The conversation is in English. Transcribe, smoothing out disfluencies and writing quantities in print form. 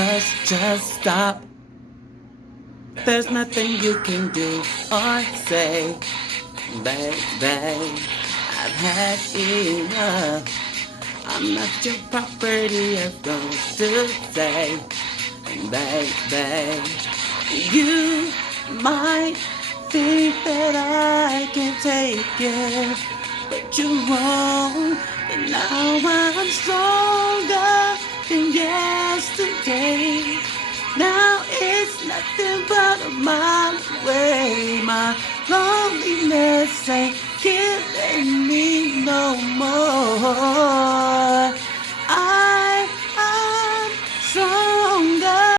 hush, just stop. There's nothing you can do or say, baby. I've had enough. I'm not your property, I've gone to say, baby. You might think that I can take it, but you're wrong. And now I'm stronger than yesterday. Now it's nothing but a mile away. My loneliness ain't killing me no more.